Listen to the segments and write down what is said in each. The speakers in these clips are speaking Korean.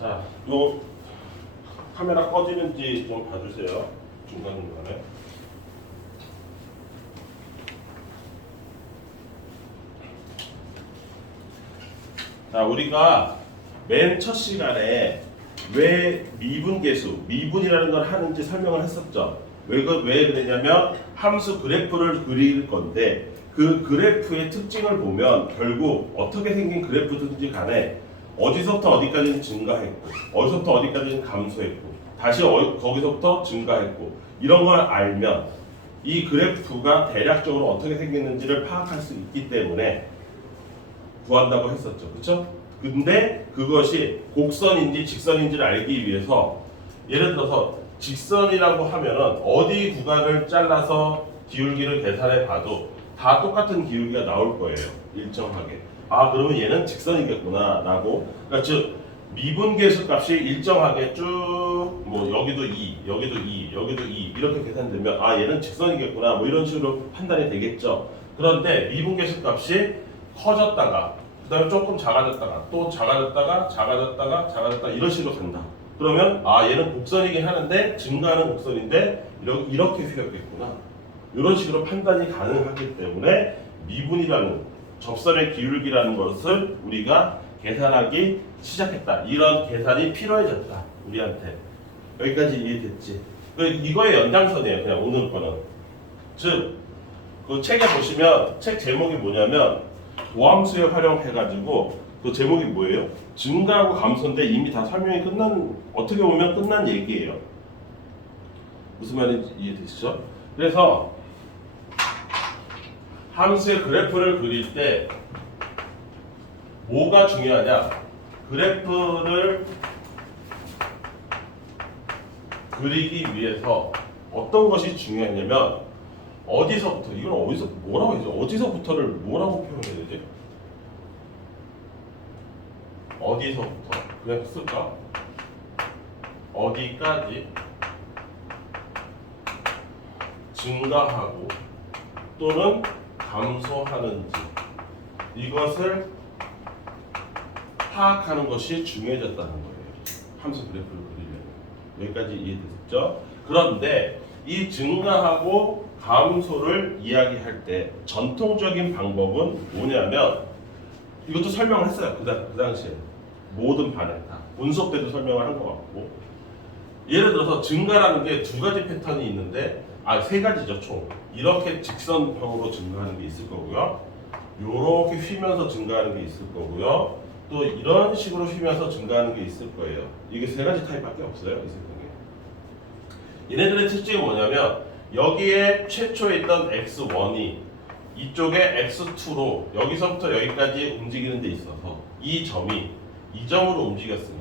자, 요 카메라 꺼지는지 좀 봐주세요. 중간중간에. 자, 우리가 맨 첫 시간에 왜 미분계수, 미분이라는 걸 하는지 설명을 했었죠. 왜 그러냐면 함수 그래프를 그릴 건데 그 그래프의 특징을 보면 결국 어떻게 생긴 그래프든지 간에 어디서부터 어디까지는 증가했고 어디서부터 어디까지는 감소했고 다시 거기서부터 증가했고 이런 걸 알면 이 그래프가 대략적으로 어떻게 생겼는지를 파악할 수 있기 때문에 구한다고 했었죠. 그렇죠? 근데 그것이 곡선인지 직선인지를 알기 위해서 예를 들어서 직선이라고 하면은 어디 구간을 잘라서 기울기를 계산해 봐도 다 똑같은 기울기가 나올 거예요. 일정하게. 아, 그러면 얘는 직선이겠구나 라고. 그러니까 즉 미분계수 값이 일정하게 쭉 뭐 여기도 2, 여기도 2, 여기도 2 이렇게 계산되면 아, 얘는 직선이겠구나 뭐 이런 식으로 판단이 되겠죠. 그런데 미분계수 값이 커졌다가 그 다음에 조금 작아졌다가 또 작아졌다가 작아졌다가 이런 식으로 간다. 그러면 아, 얘는 곡선이긴 하는데 증가하는 곡선인데 이렇게 휘었겠구나. 이런 식으로 판단이 가능하기 때문에 미분이라는 접선의 기울기라는 것을 우리가 계산하기 시작했다. 이런 계산이 필요해졌다. 우리한테. 여기까지 이해됐지? 이거의 연장선이에요. 그냥 오늘 거는. 즉, 그 책에 보시면 책 제목이 뭐냐면 도함수에 활용해가지고 그 제목이 뭐예요? 증가하고 감소인데 이미 다 설명이 어떻게 보면 끝난 얘기예요. 무슨 말인지 이해되시죠? 그래서 함수의 그래프를 그릴 때 뭐가 중요하냐? 그래프를 그리기 위해서 어떤 것이 중요하냐면 어디서부터, 이걸 어디서 뭐라고 해야지? 어디서부터를 뭐라고 표현해야 되지? 어디서부터 그냥 쓸까? 어디까지 증가하고 또는 감소하는지 이것을 파악하는 것이 중요해졌다는 거예요. 함수 그래프를 그리려면. 여기까지 이해되셨죠? 그런데 이 증가하고 감소를 이야기할 때 전통적인 방법은 뭐냐면 이것도 설명을 했어요. 그 당시에 모든 반에 다 본 수업 때도 설명을 한 것 같고 예를 들어서 증가라는 게 두 가지 패턴이 있는데 세 가지죠 총. 이렇게 직선형으로 증가하는 게 있을 거고요. 이렇게 휘면서 증가하는 게 있을 거고요. 또 이런 식으로 휘면서 증가하는 게 있을 거예요. 이게 세 가지 타입밖에 없어요. 이 세상에. 얘네들의 특징이 뭐냐면 여기에 최초에 있던 x1이 이쪽에 x2로 여기서부터 여기까지 움직이는 데 있어서 이 점이 이 점으로 움직였으니까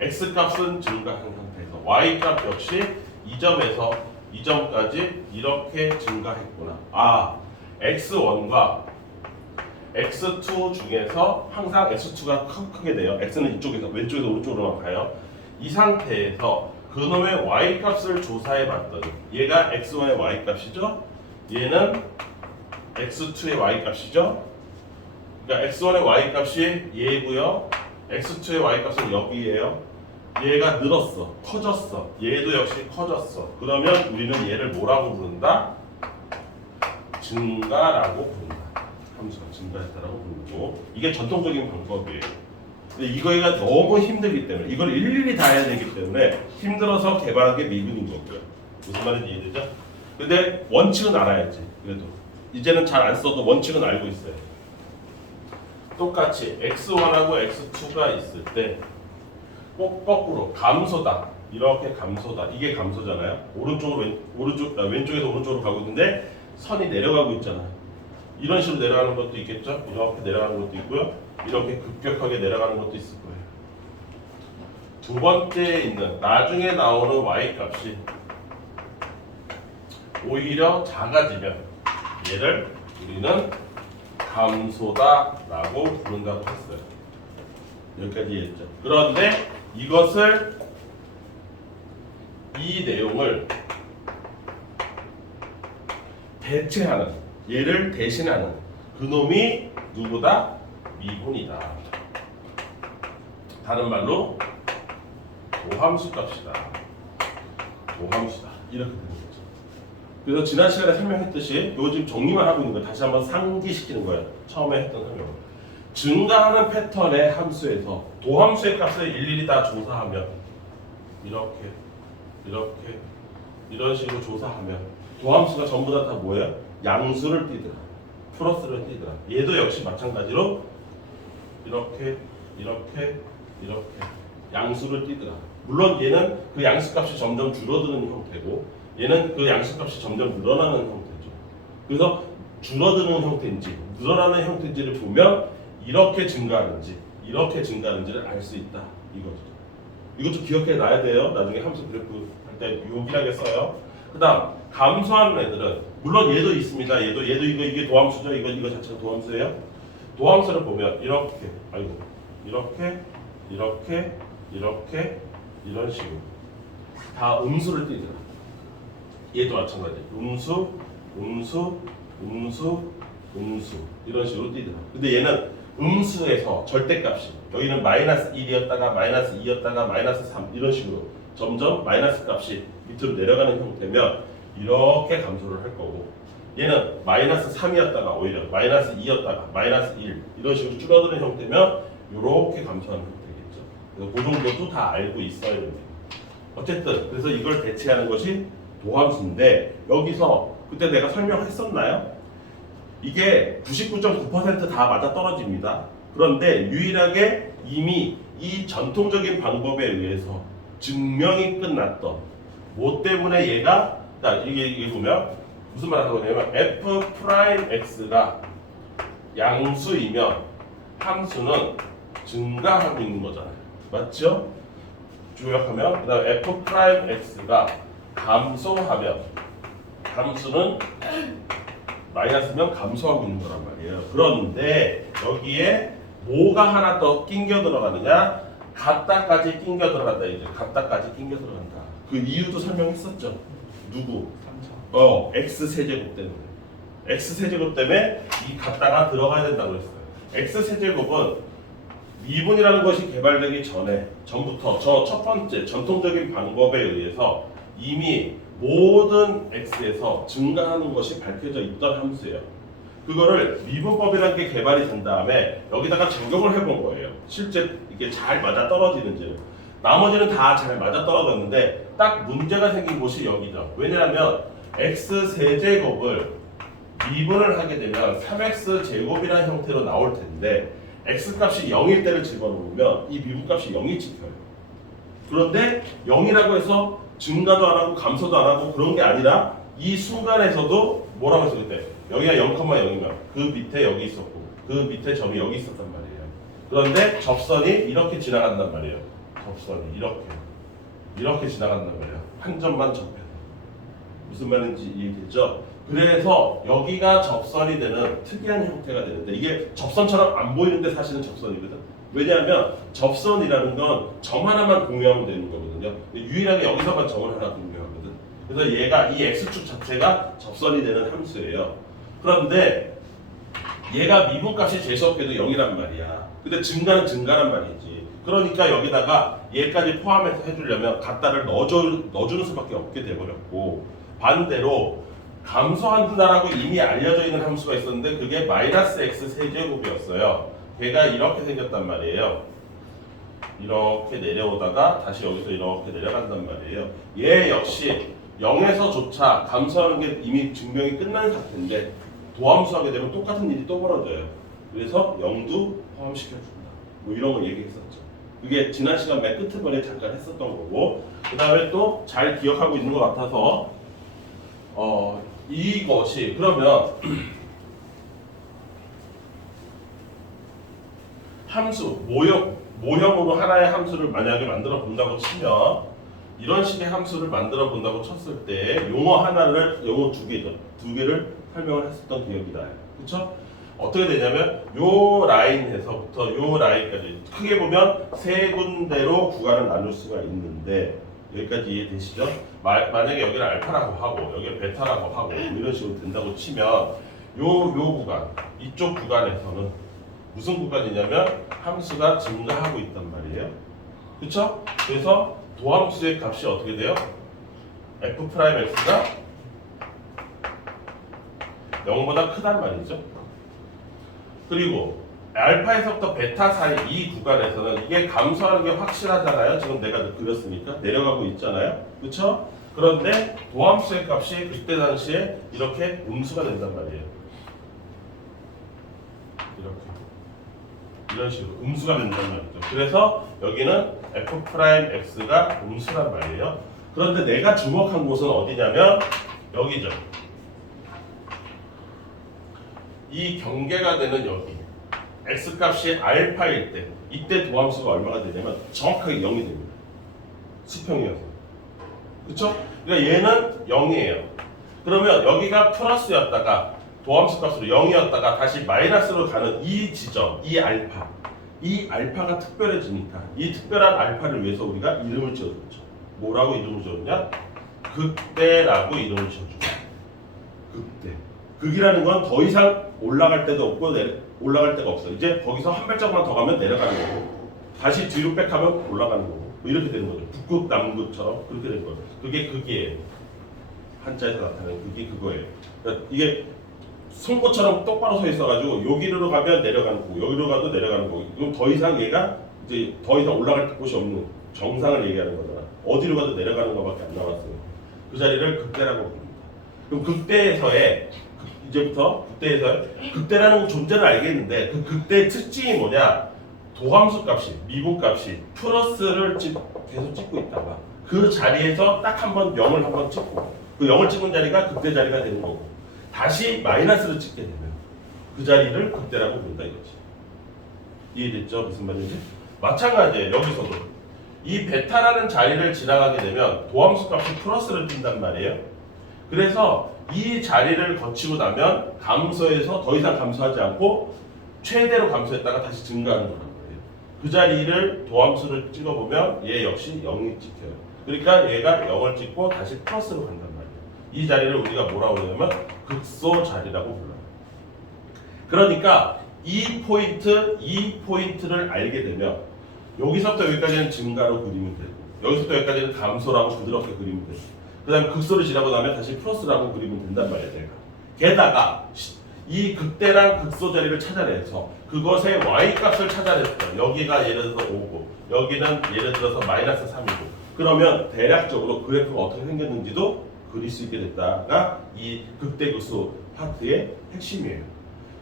x값은 증가한 상태에서 y값 역시 이 점에서 이 점까지 이렇게 증가했구나. x1과 x2 중에서 항상 x2가 크게 돼요. x는 이쪽에서 왼쪽에서 오른쪽으로만 가요. 이 상태에서 그놈의 y값을 조사해 봤더니 얘가 x1의 y값이죠. 얘는 x2의 y값이죠. 그러니까 x1의 y값이 얘고요. x2의 y값은 여기예요. 얘가 늘었어. 커졌어. 얘도 역시 커졌어. 그러면 우리는 얘를 뭐라고 부른다? 증가라고 부른다. 함수가 증가했다라고 부르고 이게 전통적인 방법이에요. 근데 이거가 너무 힘들기 때문에 이걸 일일이 다 해야 되기 때문에 힘들어서 개발한 게 미분인 거고요. 무슨 말인지 이해되죠? 근데 원칙은 알아야지. 그래도 이제는 잘 안 써도 원칙은 알고 있어요. 똑같이 x1하고 x2가 있을 때 꼭 거꾸로 감소다. 이렇게 감소다. 이게 감소잖아요. 왼쪽에서 오른쪽으로 가고 있는데 선이 내려가고 있잖아요. 이런 식으로 내려가는 것도 있겠죠. 이렇게 내려가는 것도 있고요. 이렇게 급격하게 내려가는 것도 있을 거예요. 두 번째에 있는 나중에 나오는 y값이 오히려 작아지면 얘를 우리는 감소다라고 부른다고 했어요. 여기까지 이해했죠. 그런데 이 내용을 대체하는, 얘를 대신하는 그놈이 누구다? 미분이다. 다른 말로 도함수 값이다. 도함수다. 이렇게 되는 거죠. 그래서 지난 시간에 설명했듯이 이거 지금 정리만 하고 있는 거 다시 한번 상기시키는 거예요. 처음에 했던 설명. 증가하는 패턴의 함수에서 도함수의 값을 일일이 다 조사하면 이렇게 이런 식으로 조사하면 도함수가 전부 다 뭐예요? 양수를 띠더라. 플러스를 띠더라. 얘도 역시 마찬가지로 이렇게 양수를 띠더라. 물론 얘는 그 양수값이 점점 줄어드는 형태고 얘는 그 양수값이 점점 늘어나는 형태죠. 그래서 줄어드는 형태인지 늘어나는 형태인지를 보면 이렇게 증가하는지 이렇게 증가하는지를 알 수 있다 이거죠. 이것도 기억해 놔야 돼요. 나중에 함수 그래프 할 때 유기하게 써요. 그다음 감소하는 애들은 물론 얘도 있습니다. 얘도 이게 도함수죠. 이거 자체가 도함수예요. 도함수를 보면 이렇게 이런 식으로 다 음수를 띠더라. 얘도 마찬가지. 음수 이런 식으로 띠더라. 근데 얘는 음수에서 절대값이 여기는 마이너스 1이었다가 마이너스 2였다가 마이너스 3 이런 식으로 점점 마이너스 값이 밑으로 내려가는 형태면 이렇게 감소를 할 거고 얘는 마이너스 3이었다가 오히려 마이너스 2였다가 마이너스 1 이런 식으로 줄어드는 형태면 이렇게 감소하는 형태겠죠. 그래서 그 정도도 다 알고 있어야 됩니다. 어쨌든 그래서 이걸 대체하는 것이 도함수인데 여기서 그때 내가 설명했었나요? 이게 99.9% 다 맞아 떨어집니다. 그런데 유일하게 이미 이 전통적인 방법에 의해서 증명이 끝났던 뭐 때문에 얘가 이게 보면 무슨 말 하는 거냐면 f'x가 양수이면 함수는 증가하고 있는 거잖아요. 맞죠? 조약하면 그다음 f'x가 감소하면 함수는 마이너스면 감소하고 있는 거란 말이에요. 그런데 여기에 뭐가 하나 더 낑겨 들어가느냐? 같다까지 낑겨 들어간다. 이제 같다까지 낑겨 들어간다. 그 이유도 설명했었죠. 누구? x 세제곱 때문에. x 세제곱 때문에 이 같다가 들어가야 된다고 했어요. x 세제곱은 미분이라는 것이 개발되기 전부터 저 첫 번째 전통적인 방법에 의해서 이미 모든 x에서 증가하는 것이 밝혀져 있던 함수예요. 그거를 미분법이라는 게 개발이 된 다음에 여기다가 적용을 해본 거예요. 실제 이게 잘 맞아 떨어지는지. 나머지는 다 잘 맞아 떨어졌는데 딱 문제가 생긴 곳이 여기죠. 왜냐하면 x 세제곱을 미분을 하게 되면 3x 제곱이라는 형태로 나올 텐데 x 값이 0일 때를 집어넣으면 이 미분 값이 0이 찍혀요. 그런데 0이라고 해서 증가도 안 하고 감소도 안 하고 그런 게 아니라 이 순간에서도 뭐라고 했어 그때? 여기가 0,0이면 그 밑에 여기 있었고 그 밑에 점이 여기 있었단 말이에요. 그런데 접선이 이렇게 지나간단 말이에요. 접선이 이렇게 지나간단 말이에요. 한 점만 접해서. 무슨 말인지 이해되죠? 그래서 여기가 접선이 되는 특이한 형태가 되는데 이게 접선처럼 안 보이는데 사실은 접선이거든. 왜냐하면 접선이라는 건 점 하나만 공유하면 되는 거거든요. 유일하게 여기서만 점을 하나 공유하거든. 그래서 얘가 이 x축 자체가 접선이 되는 함수예요. 그런데 얘가 미분값이 재수없게도 0이란 말이야. 근데 증가는 증가란 말이지. 그러니까 여기다가 얘까지 포함해서 해주려면 갖다를 넣어주는 수밖에 없게 돼버렸고 반대로 감소한다라고 이미 알려져 있는 함수가 있었는데 그게 마이너스 x 세제곱이었어요. 걔가 이렇게 생겼단 말이에요. 이렇게 내려오다가 다시 여기서 이렇게 내려간단 말이에요. 얘 역시 0에서조차 감소하는 게 이미 증명이 끝난 상태인데 도함수하게 되면 똑같은 일이 또 벌어져요. 그래서 0도 포함시켜준다. 뭐 이런 거 얘기했었죠. 그게 지난 시간 맨 끝부분에 잠깐 했었던 거고 그 다음에 또 잘 기억하고 있는 것 같아서 이것이 그러면 함수, 모형으로 하나의 함수를 만약에 만들어 본다고 치면 이런 식의 함수를 만들어 본다고 쳤을 때 용어 용어 두 개를 설명을 했었던 기억이 나요. 그렇죠? 어떻게 되냐면 요 라인에서부터 요 라인까지 크게 보면 세 군데로 구간을 나눌 수가 있는데 여기까지 이해되시죠? 만약에 여기를 알파라고 하고 여기를 베타라고 하고 이런 식으로 된다고 치면 요 구간, 이쪽 구간에서는 무슨 구간이냐면 함수가 증가하고 있단 말이에요. 그렇죠? 그래서 도함수의 값이 어떻게 돼요? f'x가 0보다 크단 말이죠. 그리고 알파에서부터 베타 사이 이 구간에서는 이게 감소하는 게 확실하잖아요. 지금 내가 그렸으니까 내려가고 있잖아요. 그렇죠? 그런데 도함수의 값이 그때 당시에 이렇게 음수가 된단 말이에요. 이렇게 이런 식으로 음수가 된단 말이죠. 그래서 여기는 f'x가 음수란 말이에요. 그런데 내가 주목한 곳은 어디냐면 여기죠. 이 경계가 되는 여기 x값이 알파일 때 이때 도함수가 얼마가 되냐면 정확하게 0이 됩니다. 수평이어서. 그쵸? 그러니까 얘는 0이에요. 그러면 여기가 플러스였다가 도함수 값으로 0이었다가 다시 마이너스로 가는 이 지점, 이 알파가 특별해지니까 이 특별한 알파를 위해서 우리가 이름을 지어줬죠. 뭐라고 이름을 지었냐? 극대라고 이름을 지어주고 극대. 극이라는 건 더 이상 올라갈 때도 없고 올라갈 데가 없어. 이제 거기서 한 발짝만 더 가면 내려가는 거고 다시 뒤로 빽하면 올라가는 거고 뭐 이렇게 되는 거죠. 북극, 남극처럼 그렇게 되는 거예요. 그게 극이에요. 한자에서 나타내는 극이 그거예요. 그러니까 이게 송곳처럼 똑바로 서 있어가지고 여기로 가면 내려가는 거고 여기로 가도 내려가는 거고 그럼 더 이상 얘가 이제 더 이상 올라갈 곳이 없는 정상을 얘기하는 거잖아. 어디로 가도 내려가는 것밖에 안 남았어요. 그 자리를 극대라고 부릅니다. 그럼 극대에서의 이제부터 극대라는 존재는 알겠는데 그 극대의 특징이 뭐냐? 도함수 값이 미분 값이 플러스를 계속 찍고 있다가 그 자리에서 딱 한 번 0을 한 번 찍고 그 0을 찍은 자리가 극대 자리가 되는 거고 다시 마이너스를 찍게 되면 그 자리를 극대라고 부른다 이거지. 이해됐죠? 무슨 말인지? 마찬가지예요. 여기서도 이 베타라는 자리를 지나가게 되면 도함수 값이 플러스를 띈단 말이에요. 그래서 이 자리를 거치고 나면 감소해서 더 이상 감소하지 않고 최대로 감소했다가 다시 증가하는 거란 말이에요. 그 자리를 도함수를 찍어보면 얘 역시 0이 찍혀요. 그러니까 얘가 0을 찍고 다시 플러스로 간단 말이에요. 이 자리를 우리가 뭐라고 그러냐면 극소 자리라고 불러요. 그러니까 이 포인트를 알게 되면 여기서부터 여기까지는 증가로 그리면 되고 여기서부터 여기까지는 감소라고 부드럽게 그리면 되고 그 다음에 극소를 지나고 나면 다시 플러스라고 그리면 된단 말이에요. 내가. 게다가 이 극대랑 극소 자리를 찾아내서 그것의 y값을 찾아냈어요. 여기가 예를 들어서 5고 여기는 예를 들어서 마이너스 3이고 그러면 대략적으로 그래프가 어떻게 생겼는지도 그릴 수 있게 됐다가 이 극대 극소 파트의 핵심이에요.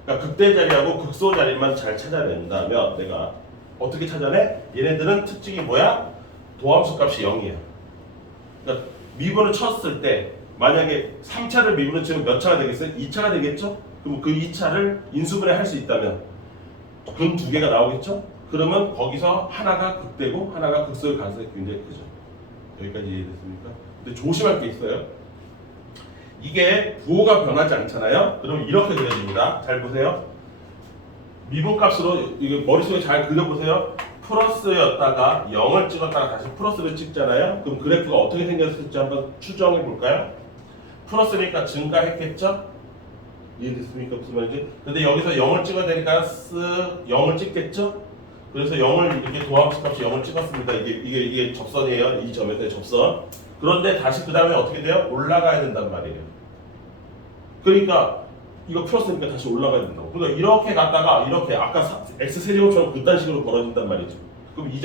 그러니까 극대 자리하고 극소 자리만 잘 찾아낸다면 내가 어떻게 찾아내? 얘네들은 특징이 뭐야? 도함수 값이 0이야. 그러니까 미분을 쳤을 때 만약에 3차를 미분을 치면 몇 차가 되겠어요? 2차가 되겠죠? 그럼 그 2차를 인수분해 할 수 있다면 근 두 개가 나오겠죠? 그러면 거기서 하나가 극대고 하나가 극소일 가능성이 굉장히 크죠. 여기까지 이해됐습니까? 근데 조심할 게 있어요. 이게 부호가 변하지 않잖아요? 그럼 이렇게 그려집니다. 잘 보세요. 미분값으로 이거 머릿속에 잘 그려보세요. 플러스였다가 0을 찍었다가 다시 플러스를 찍잖아요. 그럼 그래프가 어떻게 생겼을지 한번 추정해 볼까요? 플러스니까 증가했겠죠? 이해됐습니까? 무슨 말인지? 근데 여기서 0을 찍어야 되니까 0을 찍겠죠? 그래서 0을 이렇게 도함수 값이 0을 찍었습니다. 이게 접선이에요. 이 점에서의 접선. 그런데 다시 그 다음에 어떻게 돼요? 올라가야 된단 말이에요. 그러니까 이거 플러스니까 다시 올라가야 된다고. 그러니까 이렇게 갔다가 이렇게 아까 x 세제곱처럼 그딴 식으로 벌어진단 말이죠. 그럼 이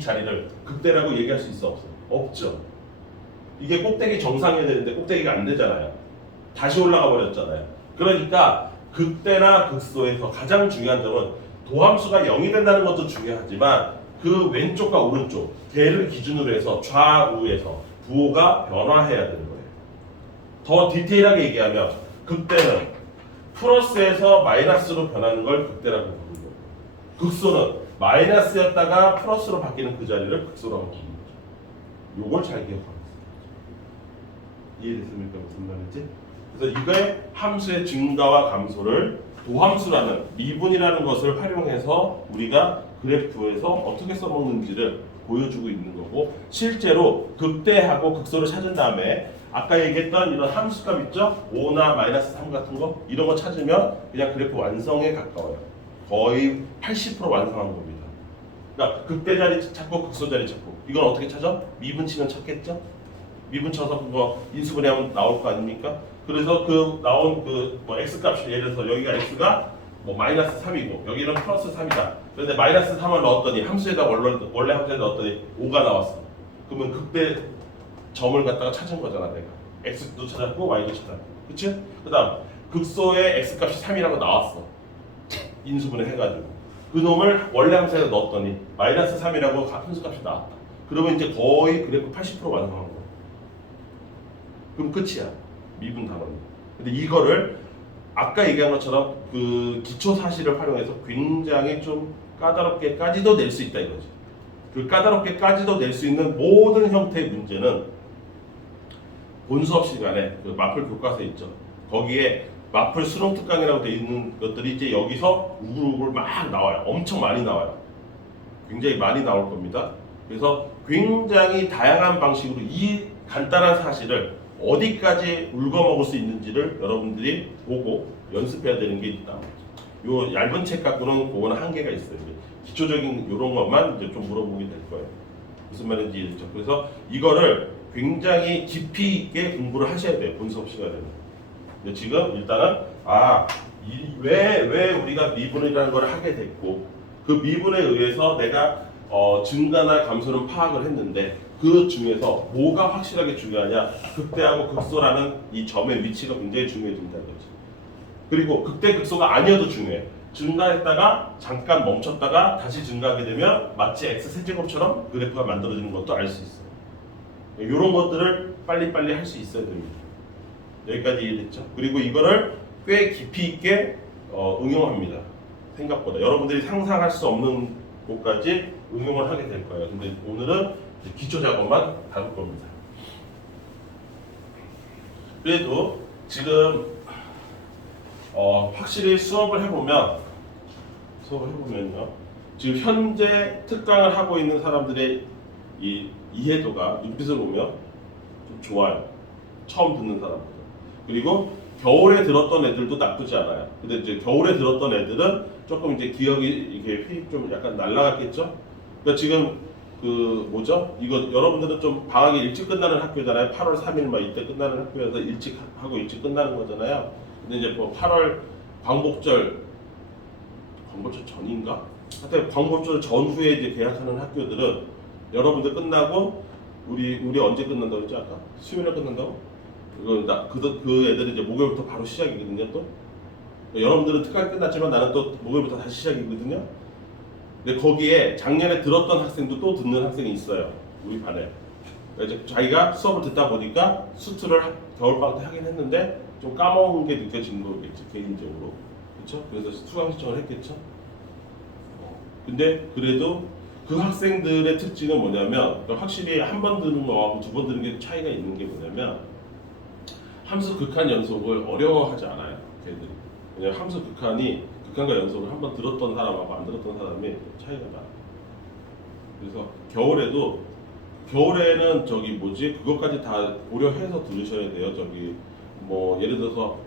자리를 극대라고 얘기할 수 있어? 없어? 없죠. 이게 꼭대기 정상이어야 되는데 꼭대기가 안 되잖아요. 다시 올라가 버렸잖아요. 그러니까 극대나 극소에서 가장 중요한 점은 도함수가 0이 된다는 것도 중요하지만 그 왼쪽과 오른쪽 대를 기준으로 해서 좌우에서 부호가 변화해야 되는 거예요. 더 디테일하게 얘기하면 극대는 플러스에서 마이너스로 변하는 걸 극대라고 부르는 거고 극소는 마이너스였다가 플러스로 바뀌는 그 자리를 극소라고 부르는 거죠. 요걸 잘 기억하고 있습니다. 이해됐습니까? 무슨 말인지? 그래서 이거의 함수의 증가와 감소를 도함수라는 미분이라는 것을 활용해서 우리가 그래프에서 어떻게 써먹는지를 보여주고 있는 거고 실제로 극대하고 극소를 찾은 다음에 아까 얘기했던 이런 함수값 있죠? 5나 마이너스 3 같은 거 이런 거 찾으면 그냥 그래프 완성에 가까워요. 거의 80% 완성한 겁니다. 그러니까 극대 자리 찾고 극소 자리 찾고 이건 어떻게 찾아? 미분 치면 찾겠죠? 미분 쳐서 그거 인수분해하면 나올 거 아닙니까? 그래서 그 나온 그 뭐 x 값이 예를 들어서 여기가 x가 뭐 마이너스 3이고 여기는 플러스 3이다. 그런데 마이너스 3을 넣었더니 함수에다 원래 함수에 넣었더니 5가 나왔어. 그러면 극대 점을 갖다가 찾은 거잖아 내가. x도 찾았고 y도 찾았고. 그치? 그 다음 극소의 x 값이 3이라고 나왔어. 인수분해 해가지고. 그 놈을 원래 함수에다 넣었더니 마이너스 3이라고 함수 값이 나왔다. 그러면 이제 거의 그래프 80% 완성한 거야. 그럼 끝이야. 미분 단원. 근데 이거를 아까 얘기한 것처럼 그 기초 사실을 활용해서 굉장히 좀 까다롭게까지도 낼 수 있다 이거지. 그 까다롭게까지도 낼 수 있는 모든 형태의 문제는 본 수업 시간에 그 마플 교과서에 있죠. 거기에 마플 수능 특강이라고 돼 있는 것들이 이제 여기서 우글우글 막 나와요. 엄청 많이 나와요. 굉장히 많이 나올 겁니다. 그래서 굉장히 다양한 방식으로 이 간단한 사실을 어디까지 울거먹을 수 있는지를 여러분들이 보고 연습해야 되는 게 있다. 요 얇은 책 갖고는 그거는 한계가 있어요. 기초적인 이런 것만 이제 좀 물어보게 될 거예요. 무슨 말인지 이해됐죠? 그래서 이거를 굉장히 깊이 있게 공부를 하셔야 돼요. 본 수업 시간에는. 근데 지금 일단은 왜 우리가 미분이라는 걸 하게 됐고 그 미분에 의해서 내가 증가나 감소는 파악을 했는데 그 중에서 뭐가 확실하게 중요하냐? 극대하고 극소라는 이 점의 위치가 굉장히 중요해진다는 거지. 그리고 극대 극소가 아니어도 중요해. 증가했다가 잠깐 멈췄다가 다시 증가하게 되면 마치 x 세제곱처럼 그래프가 만들어지는 것도 알 수 있어요. 이런 것들을 빨리빨리 할 수 있어야 됩니다. 여기까지 이해됐죠? 그리고 이거를 꽤 깊이 있게 응용합니다. 생각보다 여러분들이 상상할 수 없는 곳까지 응용을 하게 될 거예요. 근데 오늘은 기초 작업만 다룰 겁니다. 그래도 지금 확실히 수업을 해보면요, 지금 현재 특강을 하고 있는 사람들의 이 이해도가 눈빛을 보면 좀 좋아요. 처음 듣는 사람보다. 그리고 겨울에 들었던 애들도 나쁘지 않아요. 근데 이제 겨울에 들었던 애들은 조금 이제 기억이 이게 휙 좀 약간 날라갔겠죠? 그러니까 지금 그 뭐죠? 이거 여러분들은 좀 방학이 일찍 끝나는 학교잖아요. 8월 3일 막 이때 끝나는 학교여서 일찍 하고 일찍 끝나는 거잖아요. 근데 이제 뭐 8월 광복절 전인가? 하여튼 광복절 전후에 이제 개학하는 학교들은 여러분들 끝나고 우리 언제 끝난다고 했지 아까? 수요일에 끝난다고? 그 애들은 이제 목요일부터 바로 시작이거든요 또. 여러분들은 특강 끝났지만 나는 또 목요일부터 다시 시작이거든요. 근데 거기에 작년에 들었던 학생도 또 듣는 학생이 있어요. 우리 반에. 이제 자기가 수업을 듣다 보니까 수투를 겨울방학 때 하긴 했는데 좀 까먹은 게 느껴진 거겠지 개인적으로. 그렇죠? 그래서 수강 신청을 했겠죠. 근데 그래도 그 학생들의 특징은 뭐냐면 확실히 한 번 듣는 거하고 두 번 듣는 게 차이가 있는 게 뭐냐면 함수 극한 연속을 어려워하지 않아요. 걔들이. 왜냐면 함수 극한과 연속을 한 번 들었던 사람하고 안 들었던 사람이 차이가 나요. 그래서 겨울에는 그것까지 다 고려해서 들으셔야 돼요. 뭐 예를 들어서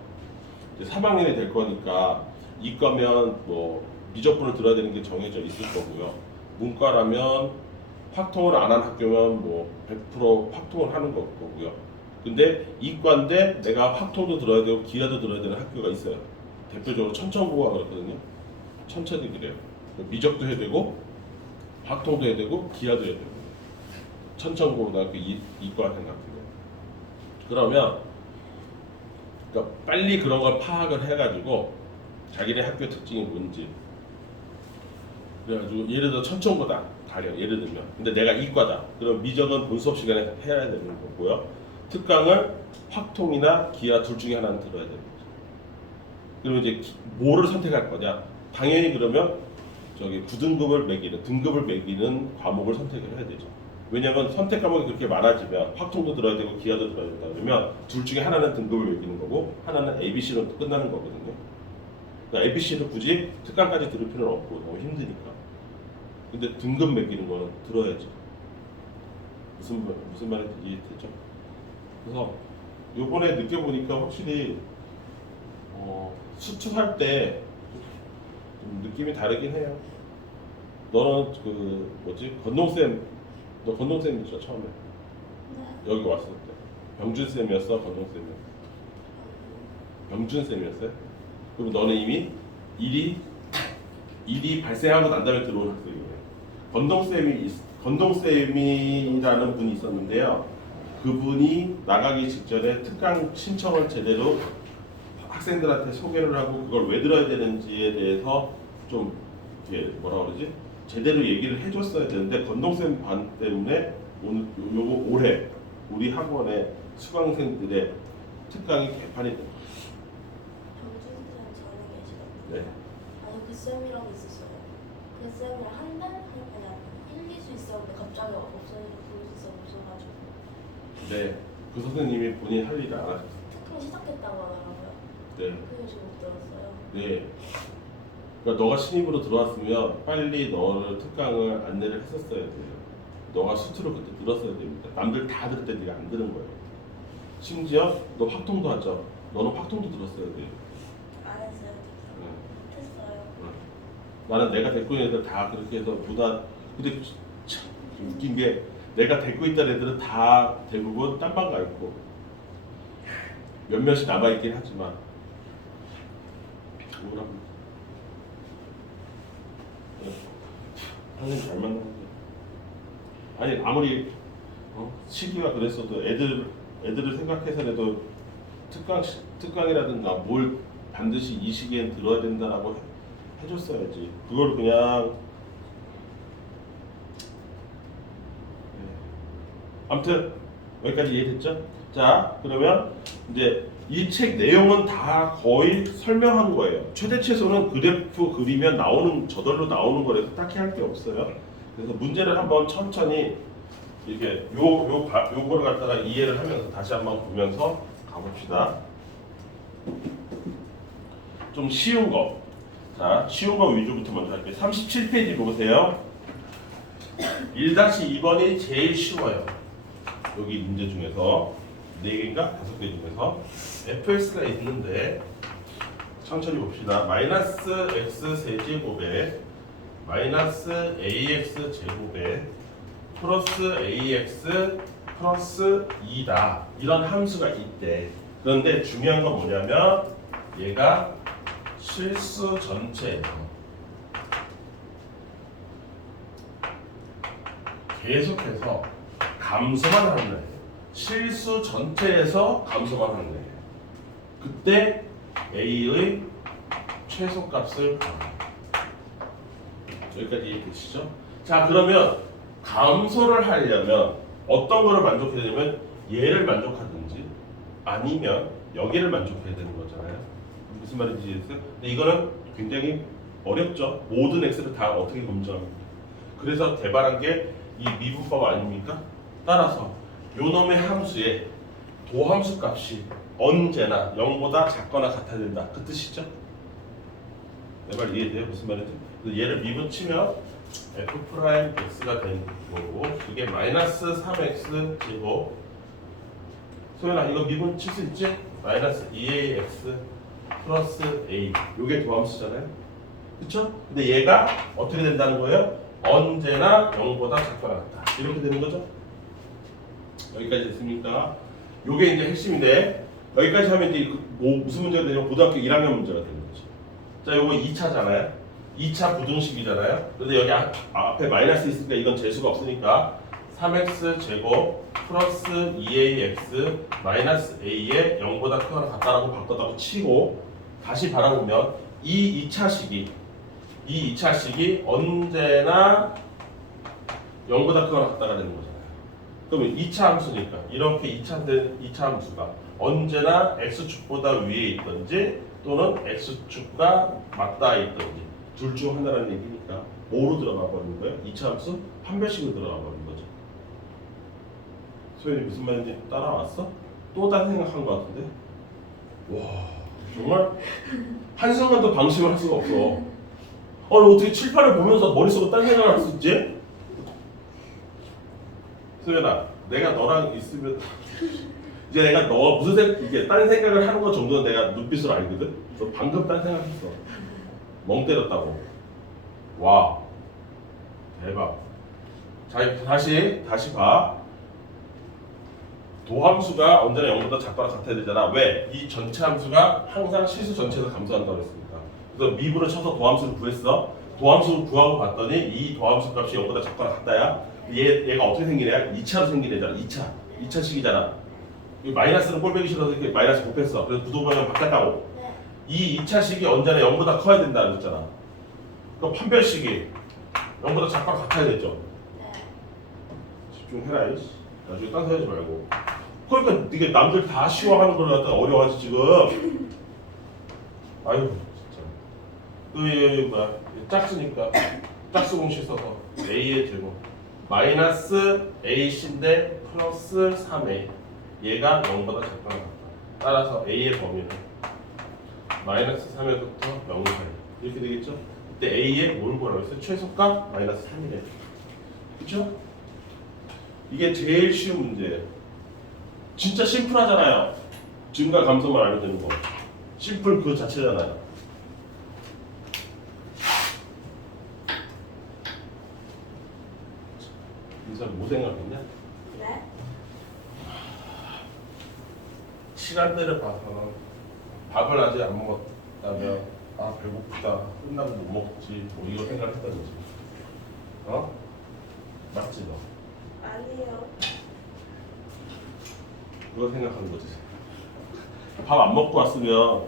이제 3학년이 될 거니까 이과면 뭐 미적분을 들어야 되는 게 정해져 있을 거고요. 문과라면 확통을 안 한 학교면 뭐 100% 확통을 하는 거고요. 근데 이과인데 내가 확통도 들어야 되고 기하도 들어야 되는 학교가 있어요. 대표적으로 천천고가 그렇거든요. 천천히 그래요. 미적도 해야 되고 확통도 해야 되고 기하도 해야 되고 천천고고등학교 이과 생각해요. 그러면 그러니까 빨리 그런 걸 파악을 해가지고 자기네 학교 특징이 뭔지 그래가지고 예를 들어 천천고다 가령 예를 들면 근데 내가 이과다 그럼 미적은 본 수업 시간에 해야 되는 거고요. 특강을 확통이나 기하 둘 중에 하나는 들어야 되는 거죠. 그리고 이제 뭐를 선택할 거냐? 당연히 그러면 등급을 매기는 과목을 선택을 해야 되죠. 왜냐하면 선택 과목이 그렇게 많아지면 확통도 들어야 되고 기하도 들어야 된다 그러면 둘 중에 하나는 등급을 매기는 거고 하나는 ABC로 끝나는 거거든요. 그러니까 ABC를 굳이 특강까지 들을 필요는 없고 너무 힘드니까. 근데 등급 매기는 거는 들어야죠. 무슨 말인지 이해되죠? 그래서 요번에 느껴보니까 확실히 수투할 때 좀 느낌이 다르긴 해요. 너는 그 뭐지 건동쌤 너 건동쌤이었죠 처음에 네. 여기 왔을 때 병준쌤이었어 건동쌤이었어 병준쌤이었어요? 그럼 너는 이미 일이 발생하고 난 다음에 들어온 학생이에요. 건동쌤이라는 분이 있었는데요. 그분이 나가기 직전에 특강 신청을 제대로 학생들한테 소개를 하고 그걸 왜 들어야 되는지에 대해서 좀 이게 뭐라 그러지? 제대로 얘기를 해줬어야 되는데 건동쌤 반 때문에 올해 우리 학원의 수강생들의 특강이 개판이 된 거예요. 병준쌤 전에 계시거든요. 네. 아니 그 쌤이라고 있었어요. 그 쌤이랑 한 달? 그냥 1, 2수 있었는데 갑자기 없어지고 부르셔서 없어가지고 네. 그 선생님이 본인 할 일을 안 하셨어요. 특강 시작했다고 하더라고요. 네. 그 요즘 못 들었어요. 네. 그러니까 너가 신입으로 들어왔으면 빨리 너를 특강을 안내를 했었어야 돼요. 너가 수트로 그때 들었어야 됩니다. 남들 다 들을 때 네가 안 들은 거예요. 심지어 너 확통도 하죠. 너는 확통도 들었어야 돼요. 안 했어요. 네. 못했어요. 나는 내가 데리고 있는 애들 다 그렇게 해서 근데 참 웃긴 게 내가 데리고 있던 애들은 다 대부분 딴방 가 있고 몇몇이 남아 있긴 하지만 우울합니다. 선생님 잘 만나는 거 아니 아무리 시기가 그랬어도 애들을 생각해서라도 특강이라든가 뭘 반드시 이 시기엔 들어야 된다라고 해줬어야지. 그걸 그냥 아무튼 여기까지 이해됐죠? 자 그러면 이제 이 책 내용은 다 거의 설명한 거예요. 최대 최소는 그래프 그리면 나오는 저절로 나오는 거라서 딱히 할 게 없어요. 그래서 문제를 한번 천천히 이렇게 요거를 갖다가 이해를 하면서 다시 한번 보면서 가봅시다. 좀 쉬운 거. 자, 쉬운 거 위주부터 먼저 할게요. 37페이지 보세요. 1-2번이 제일 쉬워요. 여기 문제 중에서 4개인가 5개 중에서 fx가 있는데 천천히 봅시다. 마이너스 x 세제곱에 마이너스 ax 제곱에 플러스 ax 플러스 2다. 이런 함수가 있대. 그런데 중요한 건 뭐냐면 얘가 실수 전체에서 계속해서 감소만 하는 거예요. 실수 전체에서 감소만 하는 거예요. 그때 a의 최소값을 구합니다. 여기까지 이해되시죠? 자 그러면 감소를 하려면 어떤 거를 만족해야 되냐면 얘를 만족하든지 아니면 여기를 만족해야 되는 거잖아요. 무슨 말인지 이해했어요? 근데 이거는 굉장히 어렵죠. 모든 x를 다 어떻게 검증합니까? 그래서 개발한 게 이 미분법 아닙니까? 따라서 요놈의 함수의 도함수 값이 언제나 0보다 작거나 같아야 된다. 그 뜻이죠? 내 말 이해돼요? 무슨 말인지? 얘를 미분 치면 f 프라임 x가 되는 거고 이게 마이너스 3x 제곱 소연아 이거 미분 칠 수 있지? 마이너스 2ax 플러스 a 요게 도함수잖아요. 그쵸? 근데 얘가 어떻게 된다는 거예요? 언제나 0보다 작거나 같다. 이렇게 되는 거죠? 여기까지 됐습니까? 요게 이제 핵심인데 여기까지 하면 이제 무슨 문제가 되냐면 고등학교 1학년 문제가 되는 거죠. 자, 요거 2차잖아요. 2차 부등식이잖아요. 근데 여기 앞에 마이너스 있으니까 이건 재수가 없으니까 3x 제곱 플러스 2ax 마이너스 a에 0보다 크거나 같다라고 바꿨다고 치고 다시 바라보면 이 2차식이 언제나 0보다 크거나 같다가 되는 거잖아요. 그러면 2차 함수니까 이렇게 2차 함수가 언제나 x축보다 위에 있든지 또는 x축과 맞닿아 있든지 둘 중 하나라는 얘기니까 뭐로 들어가 버리는 거예요? 2차 함수 한 배씩으로 들어가 버리는 거죠. 소연이 무슨 말인지 따라왔어? 또 다른 생각한 것 같은데? 와 정말 한순간도 방심을 할 수가 없어. 어떻게 칠판을 보면서 머릿속으로 딴 생각을 할 수 있지? 소연아 내가 너랑 있으면 이제 내가 너 무슨 이게 딴 생각을 하는 것 정도는 내가 눈빛으로 알거든? 너 방금 딴 생각했어. 멍 때렸다고. 와 대박. 자, 다시 봐. 도함수가 언제나 0보다 작거나 같아야 되잖아. 왜? 이 전체 함수가 항상 실수 전체에서 감소한다고 했습니다. 그래서 미분을 쳐서 도함수를 구했어. 도함수를 구하고 봤더니 이 도함수 값이 0보다 작거나 같다야. 얘가 어떻게 생기냐? 2차로 생긴 애잖아. 2차식이잖아. 이 마이너스는 꼴보기 싫어서 이렇게 마이너스 곱했어. 그래서 부동반을 바꿨다고. 네. 이 2차식이 언제나 0보다 커야 된다는 거잖아. 그럼 판별식이 0보다 작거나 같아야 되죠. 네. 집중해라. 이씨. 나중에 딴 소리 하지 말고. 그러니까 이게 남들 다 쉬워하는 걸 갖다가 어려워하지 지금. 아유 진짜. 또 뭐야? 짝수니까 짝수 공식 써서 a의 제곱 마이너스 ac인데 플러스 3a. 얘가 0보다 작거나 같다. 따라서 a의 범위는 마이너스 3에부터 0 사이 이렇게 되겠죠? 그때 a의 뭘 보라고 했어요? 최소값 마이너스 3이래. 그렇죠? 이게 제일 쉬운 문제예요. 진짜 심플하잖아요. 증가 감소만 알면 되는 거. 심플 그 자체잖아요. 인사 뭐 생각했냐? 네. 시간대를 봐서 밥을 아직 안 먹었다면 아 배고프다 끝나고 못 먹지 뭐 이거 생각했다든지. 어? 맞지 너? 아니요. 그거 생각하는 거지. 밥 안 먹고 왔으면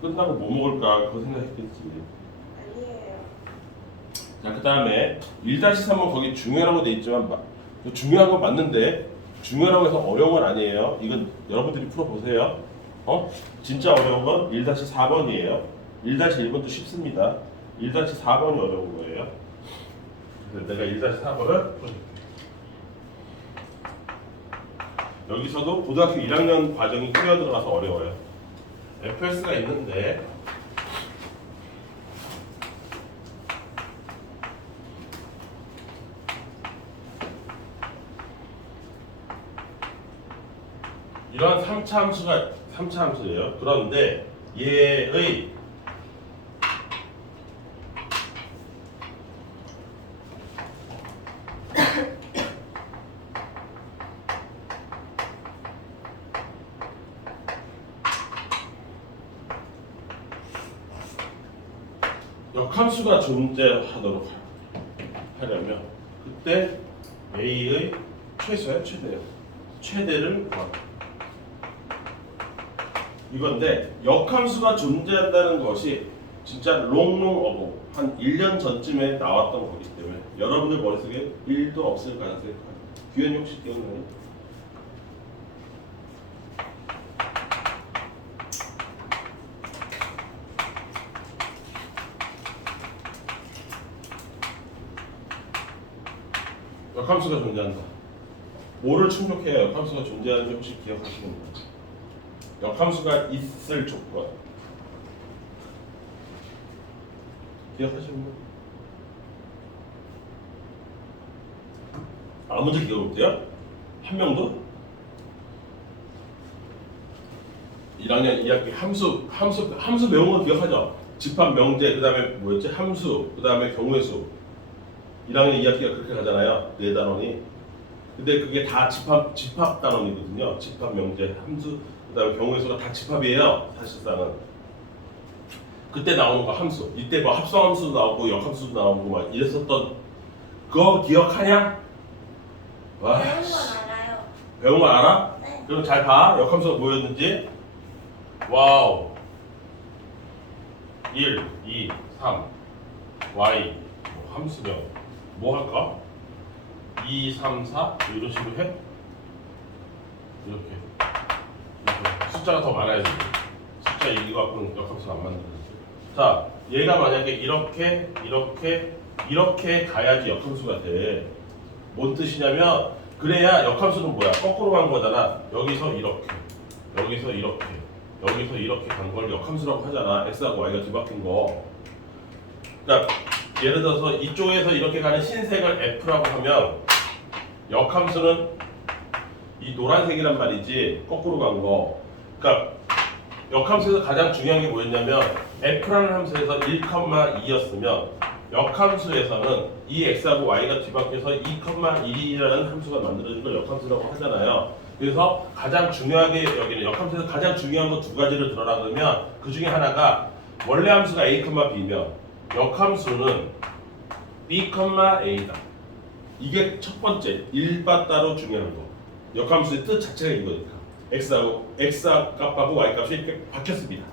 끝나고 뭐 먹을까 그거 생각했겠지. 아니에요. 자, 그 다음에 1-3은 거기 중요하다고 돼 있지만 중요한 건 맞는데 중요하다고 해서 어려운 건 아니에요. 이건 여러분들이 풀어보세요. 진짜 어려운 건 1-4번이에요. 1-1번도 쉽습니다. 1-4번이 어려운 거예요. 그래서 내가 1-4번을 풀어줄게. 여기서도 고등학교 1학년 과정이 끼어들어가서 어려워요. FS가 있는데 이런 3차 함수가 3차 함수예요. 그런데 얘의 역함수가 존재하도록 하려면 그때 a의 최소야 최대요. 최대를 구합니다. 이건데 역함수가 존재한다는 것이 진짜 롱롱 어고 한 1년 전쯤에 나왔던 거기 때문에 여러분들 머릿속에 1도 없을 가능성이 커요. 규현이 혹시 기억나요? 역함수가 존재한다. 뭐를 충족해야 역함수가 존재하는지 혹시 기억하시는가요? 역함수가 있을 조건 기억하시는 분? 아무도 기억 못해요? 한 명도? 1학년 2학기 함수 배운 거 기억하죠? 집합 명제 그다음에 뭐였지? 함수 그다음에 경우의 수 1학년 2학기가 그렇게 가잖아요. 네 단원이. 근데 그게 다 집합 단원이거든요. 집합 명제 함수 그다음에 경우의 수가 다 집합이에요. 사실상은. 그때 나오는 거 함수. 이때 뭐 합성함수도 나오고 역함수도 나오고 막 이랬었던 그거 기억하냐? 와. 배운 건 알아요. 배운 거 알아? 네. 그럼 잘 봐. 역함수가 뭐였는지. 와우. 1, 2, 3, y 함수명 뭐 할까? 2, 3, 4 이런 식으로 해? 이렇게 숫자가 더 많아야지. 숫자 1, 2 갖고는 역함수가 안 만들어지지. 자, 얘가 만약에 이렇게 가야지 역함수가 돼. 뭔 뜻이냐면 그래야 역함수는 뭐야? 거꾸로 간 거잖아. 여기서 이렇게 여기서 이렇게 간 걸 역함수라고 하잖아. x하고 y가 뒤바뀐 거. 그러니까 예를 들어서 이쪽에서 이렇게 가는 흰색을 f라고 하면 역함수는 이 노란색이란 말이지. 거꾸로 간 거. 그러니까 역함수에서 가장 중요한 게 뭐였냐면 f라는 함수에서 1,2였으면 역함수에서는 이 x하고 y가 뒤바뀌어서 2,1이라는 함수가 만들어진 걸 역함수라고 하잖아요. 그래서 가장 중요하게 여기는 역함수에서 가장 중요한 거 두 가지를 들어라 그러면 그 중에 하나가 원래 함수가 a, b면 역함수는 b, a다. 이게 첫 번째 일바따로 중요한 거. 역함수의 뜻 자체가 이거니까 x 값하고 y 값이 이렇게 바뀌었습니다.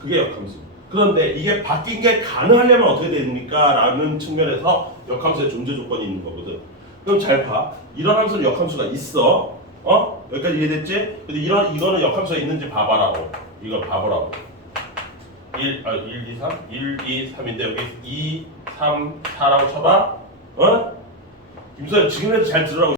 그게 역함수. 그런데 이게 바뀐 게 가능하려면 어떻게 됩니까? 라는 측면에서 역함수의 존재 조건이 있는 거거든. 그럼 잘 봐. 이런 함수는 역함수가 있어. 여기까지 이해됐지? 근데 이거는 역함수가 있는지 봐봐라고. 이거 봐보라고. 1, 2, 3? 1, 2, 3인데 여기 2, 3, 4라고 쳐봐. 김소연 지금이라도 잘 들으라고.